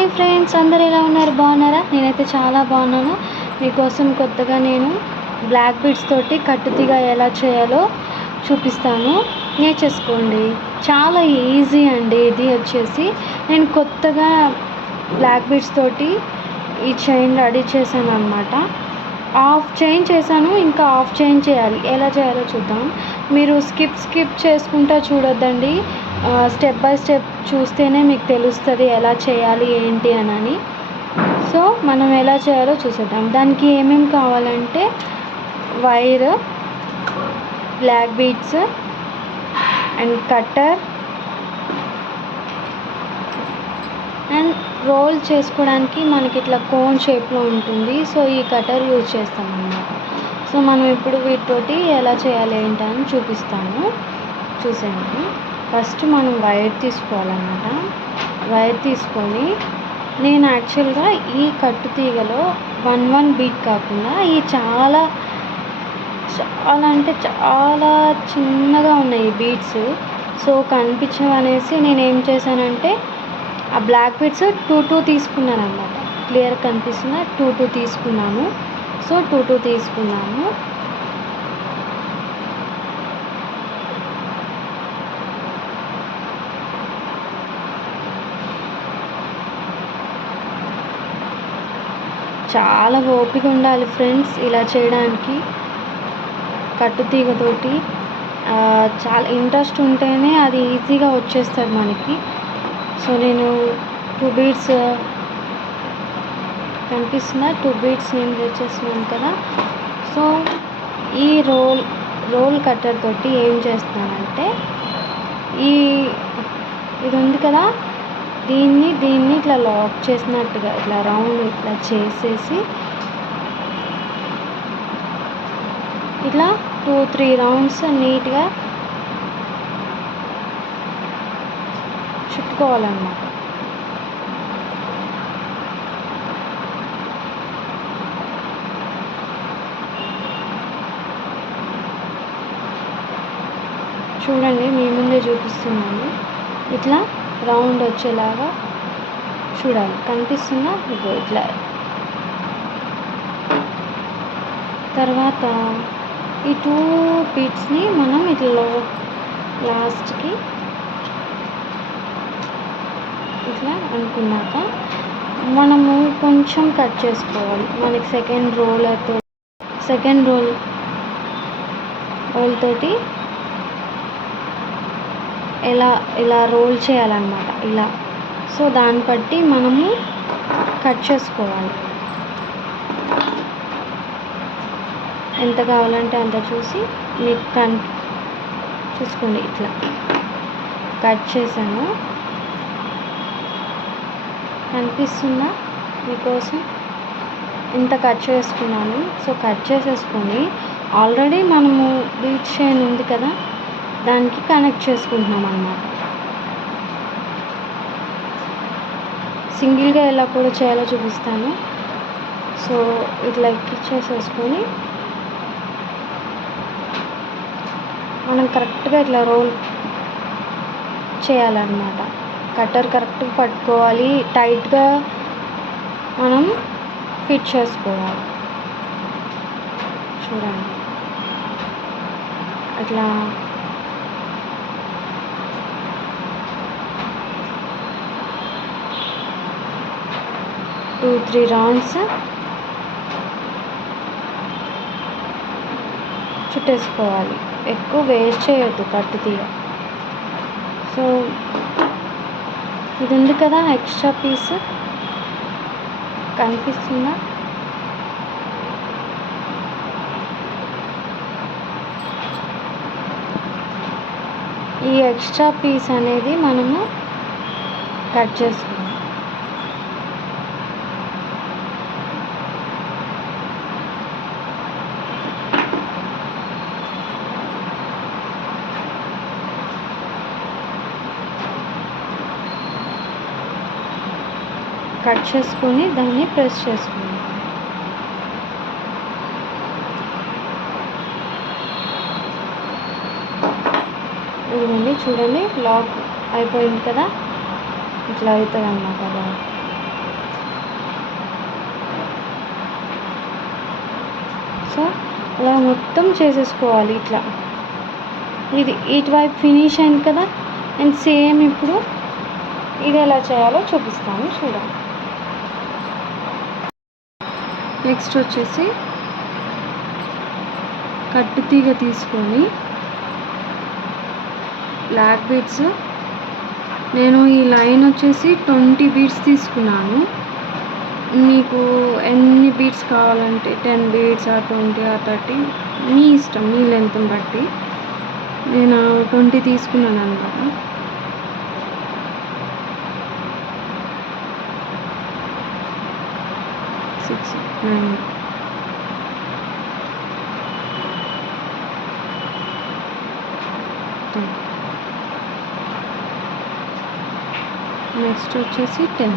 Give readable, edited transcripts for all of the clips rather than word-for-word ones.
Hi friends, అందరు ఎలా ఉన్నారు? బాగున్నారా? నేనైతే చాలా బాగున్నాను. మీకోసం కొత్తగా నేను బ్లాక్ బీడ్స్ తోటి కట్టుతీగ ఎలా చేయాలో చూపిస్తాను, నేర్చేసుకోండి. చాలా ఈజీ అండి. ఇది వచ్చేసి నేను కొత్తగా బ్లాక్ బీడ్స్ తోటి ఈ చైన్ రెడీ చేశాను అనమాట. హాఫ్ చైన్ చేశాను, ఇంకా హాఫ్ చైన్ చేయాలి. ఎలా చేయాలో చూద్దాం. మీరు స్కిప్ చేసుకుంటా చూడొద్దండి. స్టెప్ బై స్టెప్ చూస్తేనే మీకు తెలుస్తుంది ఎలా చేయాలి ఏంటి అని. సో మనం ఎలా చేయాలో చూసేద్దాం. దానికి ఏమేమి కావాలంటే wire, black beads and cutter and roll చేసుకోవడానికి మనకి ఇట్లా కోన్ షేప్లో ఉంటుంది. సో ఈ కట్టర్ యూజ్ చేస్తాం అన్నమాట. సో మనం ఇప్పుడు వీటితోటి ఎలా చేయాలి ఏంటని చూపిస్తాను, చూసేయండి. ఫస్ట్ మనం వైర్ తీసుకోవాలన్నమాట. వైర్ తీసుకొని నేను యాక్చువల్గా ఈ కట్టు తీగలో 1 బీట్ కాకుండా ఈ చాలా అంటే చాలా చిన్నగా ఉన్నాయి ఈ బీడ్స్. సో కనిపించవనేసి నేను ఏం చేశానంటే ఆ బ్లాక్ బీడ్స్ 2 తీసుకున్నాను అన్నమాట. క్లియర్ కనిపిస్తున్న 2 తీసుకున్నాను. సో 2 తీసుకున్నాను. చాలా ఓపిక ఉండాలి ఫ్రెండ్స్ ఇలా చేయడానికి. కట్టుతీగతోటి చాలా ఇంట్రెస్ట్ ఉంటేనే అది ఈజీగా వచ్చేస్తుంది మనకి. సో నేను 2 బీడ్స్ కనిపిస్తున్నా, 2 బీడ్స్ నేను తెచ్చేస్తున్నాను కదా. సో ఈ రోల్ కట్టర్ తోటి ఏం చేస్తున్నానంటే ఇది ఉంది కదా, దీన్ని ఇట్లా లాక్ చేసినట్టుగా ఇట్లా రౌండ్ ఇట్లా చేసేసి ఇట్లా 2-3 రౌండ్స్ నీట్గా చుట్టుకోవాలన్నమాట. చూడండి, మీ ముందే చూపిస్తున్నాను. ఇట్లా రౌండ్ వచ్చేలాగా చూడాలి. కనిపిస్తుందా? ఇగో ఇట్లా. తర్వాత ఈ 2 బీడ్స్ని మనం ఇట్లా లాస్ట్కి ఇట్లా అనుకున్నాక మనము కొంచెం కట్ చేసుకోవాలి. మనకి సెకండ్ రోల్ తోటి ఇలా రోల్ చేయాలన్నమాట, ఇలా. సో దాన్ని బట్టి మనము కట్ చేసుకోవాలి. ఎంత కావాలంటే అంత చూసి మీకు చూసుకోండి. ఇట్లా కట్ చేశాను. కనిపిస్తుందా మీకోసం? ఇంత కట్ చేసుకున్నాను. సో కట్ చేసేసుకొని ఆల్రెడీ మనము బీడ్ చైన్ ఉంది కదా, దానికి కనెక్ట్ చేసుకుంటున్నాం అన్నమాట. సింగిల్గా ఎలా కూడా చేయాలో చూపిస్తాను. సో ఇట్లా ఎక్కిచ్చేసేసుకొని మనం కరెక్ట్గా ఇట్లా రోల్ చేయాలన్నమాట. కట్టర్ కరెక్ట్గా పట్టుకోవాలి, టైట్గా మనం ఫిట్ చేసుకోవాలి. చూడండి, అట్లా 2-3 రౌండ్స్ చుట్టేసుకోవాలి. ఎక్కువ వేస్ట్ చేయొద్దు కట్టుతీగ. సో ఇది ఉంది కదా ఎక్స్ట్రా పీస్, కనిపిస్తుందా? ఈ ఎక్స్ట్రా పీస్ అనేది మనము కట్ చేసుకుందాం. కట్ చేసుకొని దాన్ని ప్రెస్ చేసుకుందాం. ఇదిగోండి, చూడండి లాక్ అయిపోయింది కదా. ఇట్లా అవుతుంది అన్నమాట. సో అలా మొత్తం చేసేసుకోవాలి ఇట్లా. ఇది ఇటువైపు ఫినిష్ అయింది కదా. అండ్ సేమ్ ఇప్పుడు ఇది ఎలా చేయాలో చూపిస్తాను చూడండి. నెక్స్ట్ వచ్చేసి కట్టు తీగ తీసుకొని బ్లాక్ బీడ్స్, నేను ఈ లైన్ వచ్చేసి 20 బీడ్స్ తీసుకున్నాను. మీకు ఎన్ని బీడ్స్ కావాలంటే 10 బీడ్స్ ఆ 20 ఆ 30 మీ ఇష్టం, మీ లెంత్ని బట్టి. నేను 20 తీసుకున్నాను అనమాట. సిక్స్ 9 10. నెక్స్ట్ వచ్చేసి 10.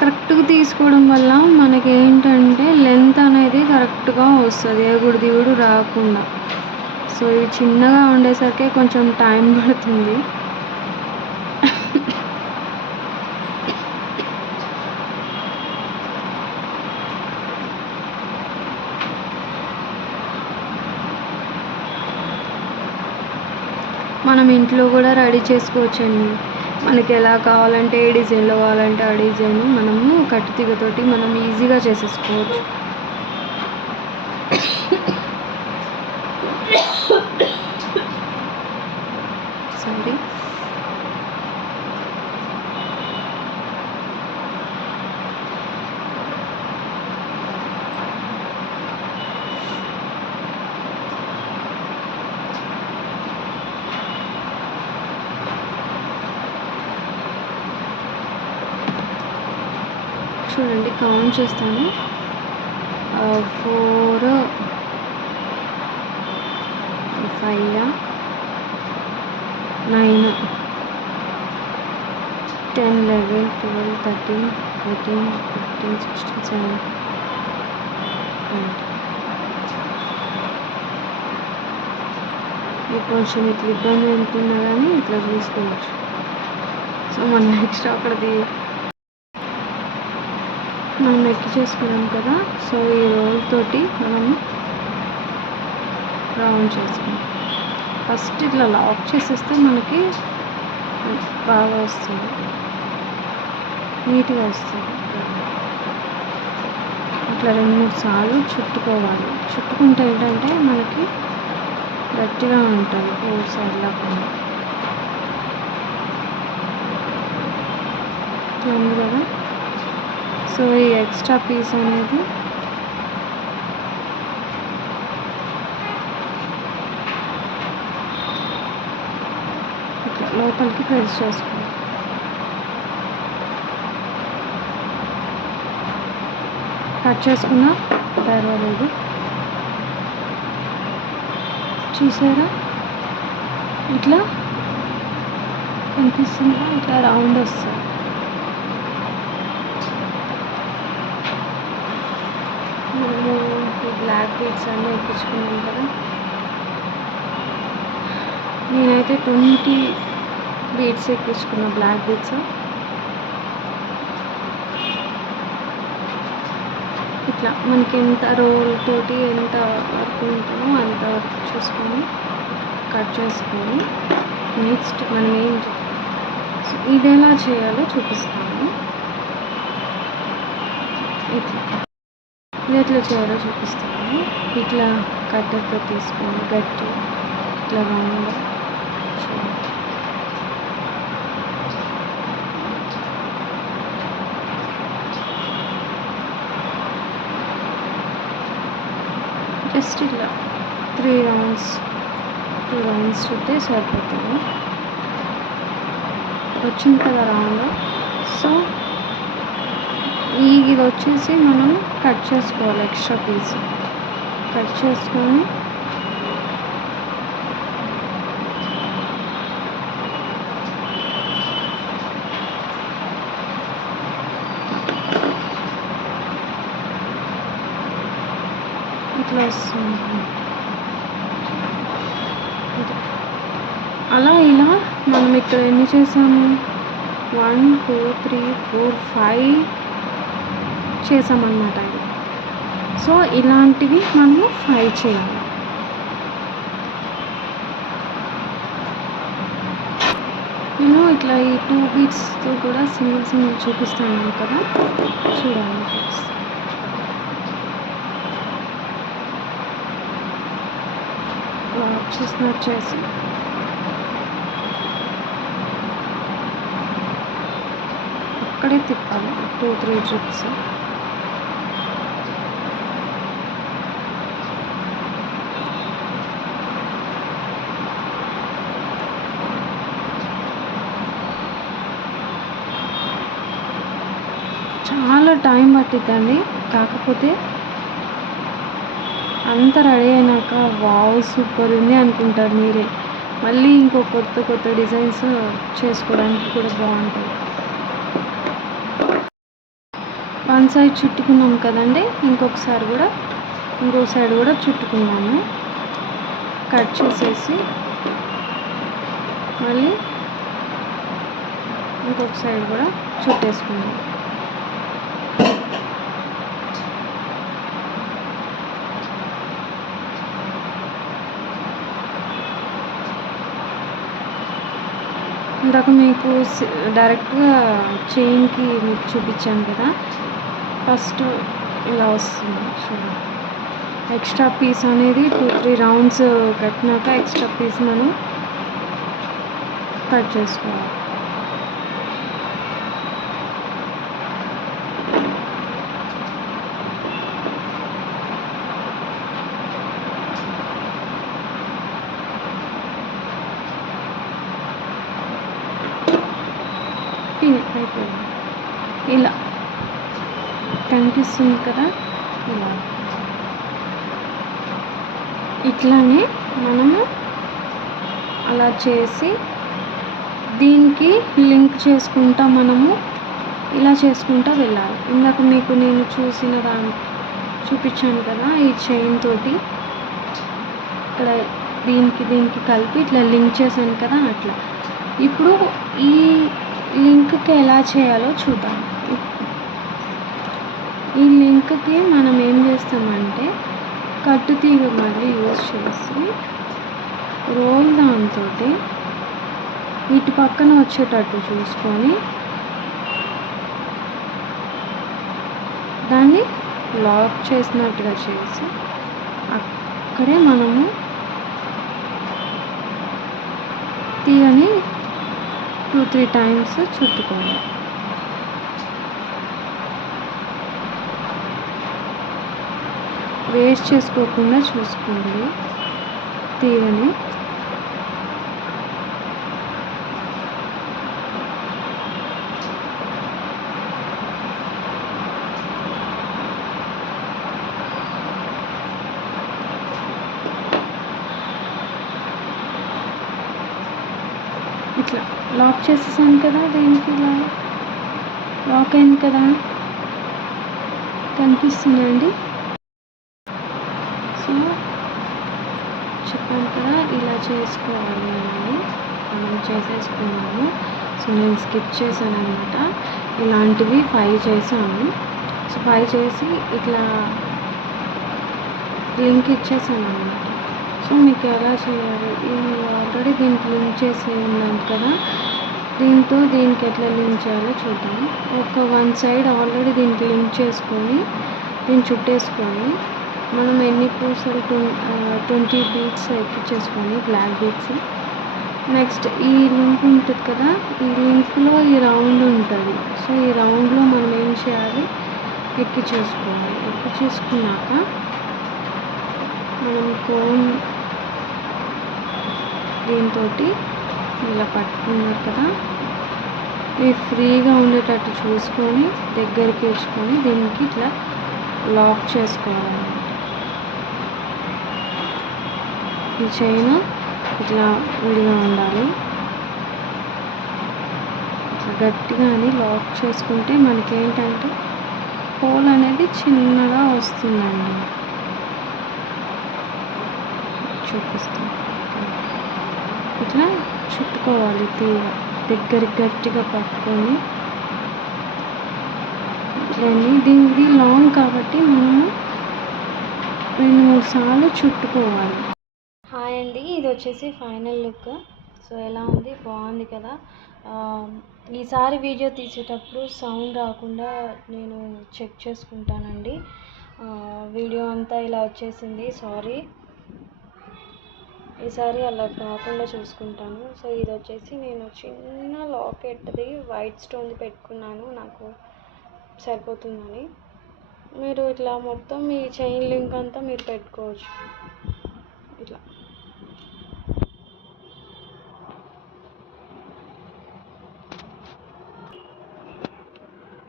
కరెక్ట్గా తీసుకోవడం వల్ల మనకి ఏంటంటే లెంత్ అనేది కరెక్ట్గా వస్తుంది, ఎగుడు దిగుడు రాకుండా. సో ఇది చిన్నగా ఉండేసరికి కొంచెం టైం పడుతుంది. మనం ఇంట్లో కూడా రెడీ చేసుకోవచ్చండి. మనకి ఎలా కావాలంటే ఏ డిజైన్లో కావాలంటే ఆ డిజైన్ మనము కట్టు తీగతోటి మనం ఈజీగా చేసేసుకోవచ్చు. సారీ. చూడండి కౌంట్ చేస్తాను. 4 5 9 10 11 12 13 14 15 16 17 18. కొంచెం ఇట్లా ఇబ్బంది ఉంటున్నా కానీ ఇట్లా చూసుకోవచ్చు. సో మనం నెక్స్ట్ అక్కడిది మనం ఎక్కి చేసుకున్నాం కదా. సో ఈ రోల్ తోటి మనం రౌండ్ చేసుకున్నాం. ఫస్ట్ ఇట్లా లాక్ చేసేస్తే మనకి బాగా వస్తుంది, నీట్గా వస్తుంది. ఇట్లా 2-3 సార్లు చుట్టుకోవాలి. చుట్టుకుంటే ఏంటంటే మనకి గట్టిగా ఉంటుంది, 4 సైడ్లా కూడా. ఇట్లా ఉంది కదా. సో ఈ ఎక్స్ట్రా పీస్ అనేది ఇట్లా లోపలికి ప్రెస్ చేసుకోవాలి. కట్ చేసుకున్నా పర్వాలేదు. చూసారా ఇట్లా కనిపిస్తుందా, ఇట్లా రౌండ్ వస్తుంది. మనము బ్లాక్ బీడ్స్ అన్నీ ఎక్కించుకున్నాం కదా. నేనైతే 20 బీడ్స్ ఎక్కించుకున్నా, బ్లాక్ బీడ్స్. ఇట్లా మనకి ఎంత రోల్ తోటి ఎంత వర్క్ ఉంటుందో అంత వర్క్ చూసుకొని కట్ చేసుకొని నెక్స్ట్ మనం ఇది ఎలా చేయాలో చూపిస్తాను. ఇట్లా ఇది ఎట్లా చేయాలో చూపిస్తాను. ఇట్లా కట్టర్తో తీసుకొని గట్టి ఇట్లా రౌండ్ జస్ట్ ఇట్లా 2 రౌండ్స్ చుట్టే సరిపోతుంది. వచ్చింది కదా రౌండ్. సో ఇది వచ్చేసి మనం కట్ చేసుకోవాలి. ఎక్స్ట్రా పీస్ కట్ చేసుకొని ఇట్లా వస్తుంది. అలా ఇలా మనం ఇక్కడ ఎన్ని చేసాము, 1 2 3 4 5 చేసామన్నమాట ఇది. సో ఇలాంటివి మనము 5 చేయాలి. నేను ఇట్లా ఈ 2 బీట్స్తో కూడా సింగిల్ చూపిస్తాను కదా, చూడండి ఫ్రెండ్స్. లాక్ చేసినట్టు చేసి అక్కడే తిప్పాలి 2-3 ట్రిప్స్. చాలా టైం పట్టిద్దండి, కాకపోతే అంతా రెడీ అయినాక వావ్ సూపర్ ఉంది అనుకుంటారు మీరే. మళ్ళీ ఇంకో కొత్త డిజైన్స్ చేసుకోవడానికి కూడా బాగుంటుంది. వన్ సైడ్ చుట్టుకున్నాం కదండి, ఇంకో సైడ్ కూడా చుట్టుకున్నాము. కట్ చేసేసి మళ్ళీ ఇంకొక సైడ్ కూడా చుట్టేసుకున్నాం. ఇందాక మీకు డైరెక్ట్గా చైన్కి మీకు చూపించాను కదా, ఫస్ట్ ఇలా వస్తుంది చూడండి. ఎక్స్ట్రా పీస్ అనేది 2-3 రౌండ్స్ కట్టినాక ఎక్స్ట్రా పీస్ మనం కట్ చేసుకోవాలి. అయిపోయింది. ఇలా కనిపిస్తుంది కదా, ఇలా ఇట్లానే మనము అలా చేసి దీనికి లింక్ చేసుకుంటా మనము ఇలా చేసుకుంటా వెళ్ళాలి. ఇందాక మీకు నేను చూపించాను కదా, ఈ చైన్ తోటి ఇక్కడ దీనికి కలిపి ఇట్లా లింక్ చేశాను కదా, అట్లా. ఇప్పుడు ఈ లింక్కి ఎలా చేయాలో చూద్దాం. ఈ లింక్కి మనం ఏం చేస్తామంటే కట్టుతీగ మళ్ళీ యూజ్ చేసి రోల్ దాంతో ఇటు పక్కన వచ్చేటట్టు చూసుకొని దాన్ని లాక్ చేసినట్టుగా చేసి అక్కడే మనము తీగని 2-3 టైమ్స్ చుట్టుకోవాలి. వేస్ట్ చేసుకోకుండా చూసుకోండి తీగని. ఇట్లా లాక్ చేసేసాను కదా, దీనికి ఇలా లాక్ అయింది కదా, కనిపిస్తుందండి. సో చెప్పాను కదా, ఇలా చేసుకోవాలి అని మనం చేసేసుకున్నాము. సో నేను స్కిప్ చేశాను అనమాట. ఇలాంటివి 5 చేశాను. సో 5 చేసి ఇట్లా లింక్ ఇచ్చేసాను అనమాట. సో మీకు ఎలా చేయాలి, ఆల్రెడీ దీనికి లింక్ చేసి ఉన్నాను కదా, దీనికి ఎట్లా లింక్ చేయాలో చూద్దాం. ఒక 1 సైడ్ ఆల్రెడీ దీనికి లింక్ చేసుకొని దీన్ని చుట్టేసుకొని మనం ఎన్ని పూసలు 20 బీట్స్ ఎక్కించేసుకొని బ్లాక్ బీట్స్. నెక్స్ట్ ఈ లింక్ ఉంటుంది కదా, ఈ లింక్లో ఈ రౌండ్ ఉంటుంది. సో ఈ రౌండ్లో మనం ఏం చేయాలి, ఎక్కించేసుకోవాలి. ఎక్కించేసుకున్నాక మనం కోన్ దీంతో ఇలా పట్టుకున్నారు కదా, ఇవి ఫ్రీగా ఉండేటట్టు చూసుకొని దగ్గరికి వేసుకొని దీనికి ఇట్లా లాక్ చేసుకోవాలన్నమాట. ఈ చైన్ ఇట్లా విడిగా ఉండాలి. ఇట్లా గట్టిగా అని లాక్ చేసుకుంటే మనకేంటంటే హోల్ అనేది చిన్నగా వస్తుందండి. చూపిస్తాను. ఇట్లా చుట్టుకోవాలి తీగ దగ్గరికి గట్టిగా పట్టుకొని ఇట్లని దీనిది లాంగ్ కాబట్టి మనము 2-3 సార్లు చుట్టుకోవాలి. హాయ్ అండి, ఇది వచ్చేసి ఫైనల్ లుక్. సో ఎలా ఉంది, బాగుంది కదా. ఈసారి వీడియో తీసేటప్పుడు సౌండ్ రాకుండా నేను చెక్ చేసుకుంటానండి. వీడియో అంతా ఇలా వచ్చేసింది, సారీ. ఈసారి అలా కాకుండా చూసుకుంటాను. సో ఇది వచ్చేసి నేను చిన్న లాకెట్ది వైట్ స్టోన్ది పెట్టుకున్నాను, నాకు సరిపోతుందని. మీరు ఇట్లా మొత్తం ఈ చైన్ లింక్ అంతా మీరు పెట్టుకోవచ్చు. ఇట్లా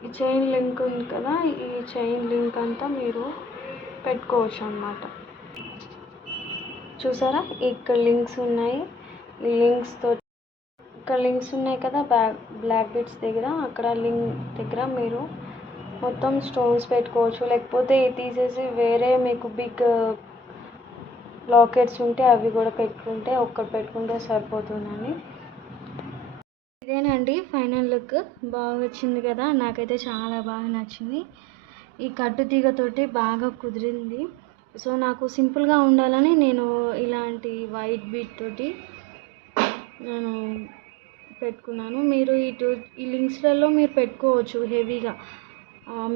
ఈ చైన్ లింక్ ఉంది కదా, ఈ చైన్ లింక్ అంతా మీరు పెట్టుకోవచ్చు అన్నమాట. చూసారా, ఇక్కడ లింక్స్ ఉన్నాయి. ఈ లింక్స్తో ఇక్కడ లింక్స్ ఉన్నాయి కదా బ్లాక్ బీడ్స్ దగ్గర, అక్కడ లింక్ దగ్గర మీరు మొత్తం స్టోన్స్ పెట్టుకోవచ్చు. లేకపోతే తీసేసి వేరే మీకు బిగ్ లాకెట్స్ ఉంటే అవి కూడా పెట్టుకుంటే, ఒక్కటి పెట్టుకుంటే సరిపోతుందని. ఇదేనండి ఫైనల్ లుక్. బాగా వచ్చింది కదా, నాకైతే చాలా బాగా నచ్చింది. ఈ కట్టు తీగతోటి బాగా కుదిరింది. సో నాకు సింపుల్గా ఉండాలని నేను ఇలాంటి వైట్ బీట్ తోటి నేను పెట్టుకున్నాను. మీరు ఈ లింక్స్లలో మీరు పెట్టుకోవచ్చు హెవీగా,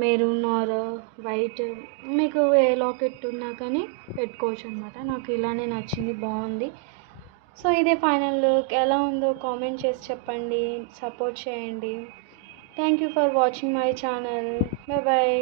మెరూన్ ఆర్ వైట్, మీకు ఏ లాకెట్ ఉన్నా కానీ పెట్టుకోవచ్చు అనమాట. నాకు ఇలానే నచ్చింది, బాగుంది. సో ఇదే ఫైనల్ లుక్. ఎలా ఉందో కామెంట్ చేసి చెప్పండి, సపోర్ట్ చేయండి. Thank you for watching my channel. Bye bye.